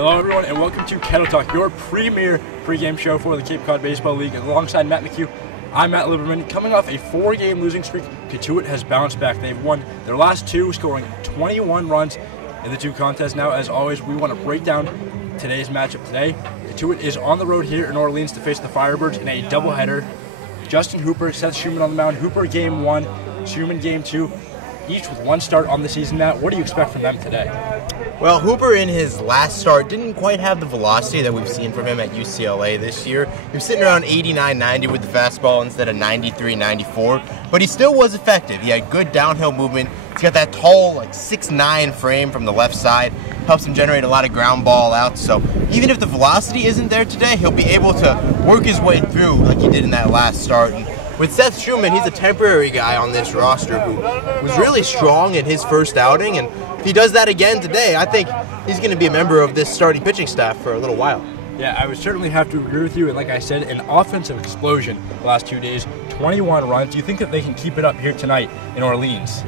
Hello everyone and welcome to Kettle Talk, your premier pregame show for the Cape Cod Baseball League. Alongside Matt McHugh, I'm Matt Liberman. Coming off a 4-game losing streak, Cotuit has bounced back. They've won their last two, scoring 21 runs in the two contests. Now, as always, we want to break down today's matchup today. Cotuit is on the road here in Orleans to face the Firebirds in a doubleheader. Justin Hooper, Seth Schumann on the mound. Hooper game 1, Schumann game 2. Each with one start on the season. Matt, what do you expect from them today? Well, Hooper in his last start didn't quite have the velocity that we've seen from him at UCLA this year. He was sitting around 89-90 with the fastball instead of 93-94, but he still was effective. He had good downhill movement. He's got that tall, 6'9" frame from the left side. Helps him generate a lot of ground ball outs. So even if the velocity isn't there today, he'll be able to work his way through like he did in that last start. And with Seth Schumann, he's a temporary guy on this roster who was really strong in his first outing, and if he does that again today, I think he's going to be a member of this starting pitching staff for a little while. Yeah, I would certainly have to agree with you, and like I said, an offensive explosion the last 2 days, 21 runs. Do you think that they can keep it up here tonight in Orleans?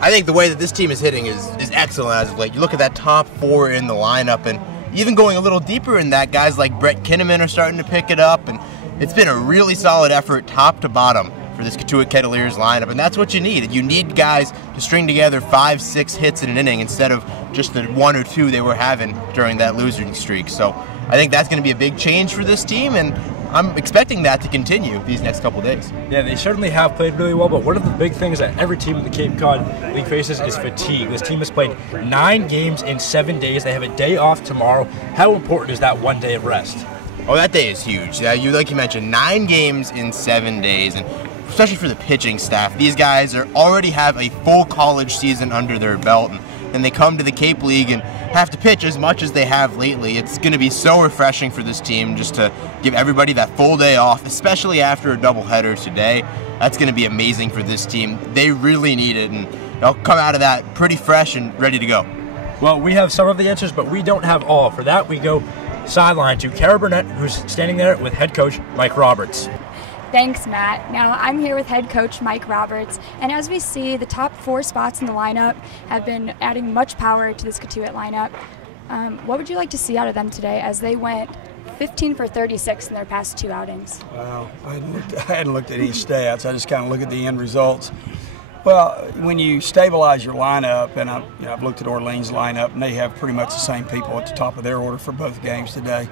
I think the way that this team is hitting is excellent as of late. You look at that top 4 in the lineup, and even going a little deeper in that, guys like Brett Kinnaman are starting to pick it up, and it's been a really solid effort top to bottom for this Cotuit Kettleers lineup, and that's what you need. You need guys to string together 5-6 hits in an inning instead of just the 1 or 2 they were having during that losing streak. So I think that's going to be a big change for this team, and I'm expecting that to continue these next couple days. Yeah, they certainly have played really well, but one of the big things that every team in the Cape Cod League faces is fatigue. This team has played 9 games in 7 days. They have a day off tomorrow. How important is that 1 day of rest? Oh, that day is huge. Like you mentioned, 9 games in 7 days, and especially for the pitching staff. These guys already have a full college season under their belt, and then they come to the Cape League and have to pitch as much as they have lately. It's going to be so refreshing for this team just to give everybody that full day off, especially after a doubleheader today. That's going to be amazing for this team. They really need it, and they'll come out of that pretty fresh and ready to go. Well, we have some of the answers, but we don't have all. For that, we go sideline to Biernat, who's standing there with head coach Mike Roberts. Thanks, Matt. Now, I'm here with head coach Mike Roberts, and as we see, the top 4 spots in the lineup have been adding much power to this Cotuit lineup. What would you like to see out of them today as they went 15 for 36 in their past 2 outings? Wow, I hadn't looked at each stats. I just kind of look at the end results. Well, when you stabilize your lineup, and I've looked at Orleans' lineup, and they have pretty much the same people at the top of their order for both games today.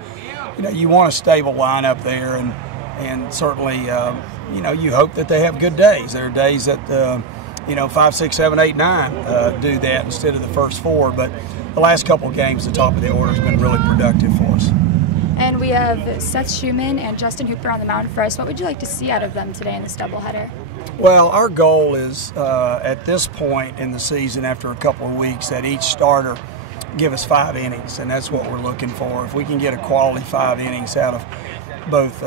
You want a stable lineup there, and certainly, you hope that they have good days. There are days that, 5, 6, 7, 8, 9 do that instead of the first 4. But the last couple of games, the top of the order has been really productive for us. And we have Seth Schumann and Justin Hooper on the mound for us. What would you like to see out of them today in this doubleheader? Well, our goal is at this point in the season, after a couple of weeks, that each starter give us 5 innings, and that's what we're looking for. If we can get a quality 5 innings out of both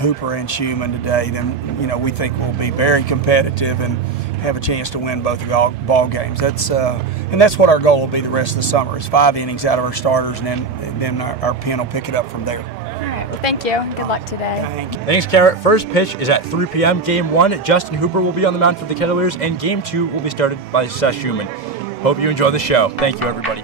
Hooper and Schumann today, then we think we'll be very competitive and have a chance to win both ball games. That's what our goal will be the rest of the summer, is 5 innings out of our starters, and then our pen will pick it up from there. All right. Well, thank you. Good luck today. Thank you. Thanks, Carrot. First pitch is at 3 p.m. Game 1, Justin Hooper will be on the mound for the Kettleers, and Game 2 will be started by Seth Schumann. Hope you enjoy the show. Thank you, everybody.